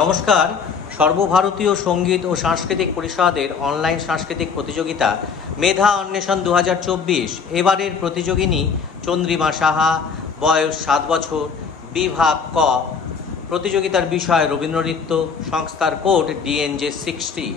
নমস্কার। সর্বভারতীয় সঙ্গীত ও সাংস্কৃতিক পরিষদের অনলাইন সাংস্কৃতিক প্রতিযোগিতা মেধা অন্বেষণ 2024 এবারের প্রতিযোগিনী চন্দ্রিমা সাহা, বয়স 7 বছর, বিভাগ ক। প্রতিযোগিতার বিষয় রবীন্দ্রনৃত্য, সংস্থার কোড DNJ 60।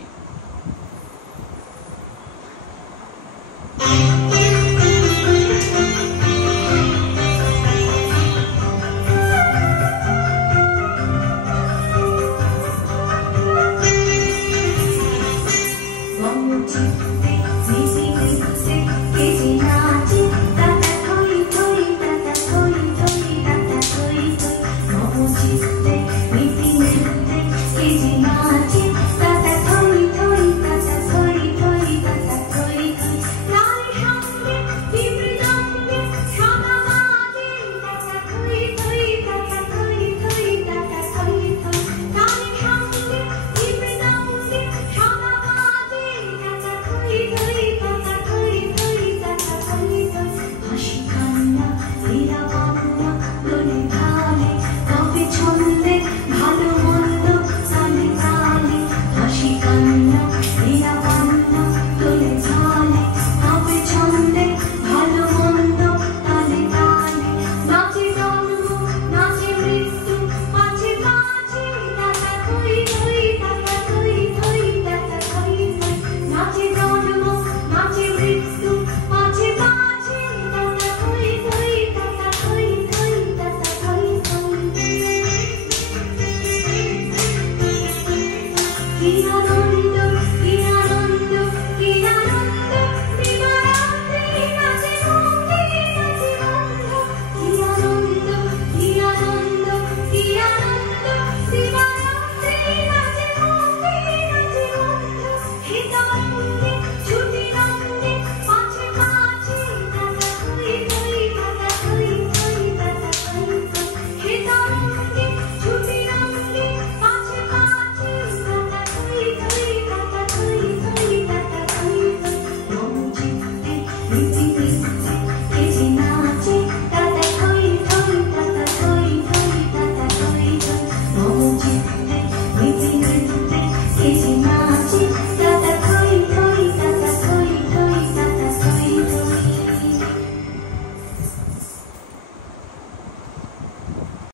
Anon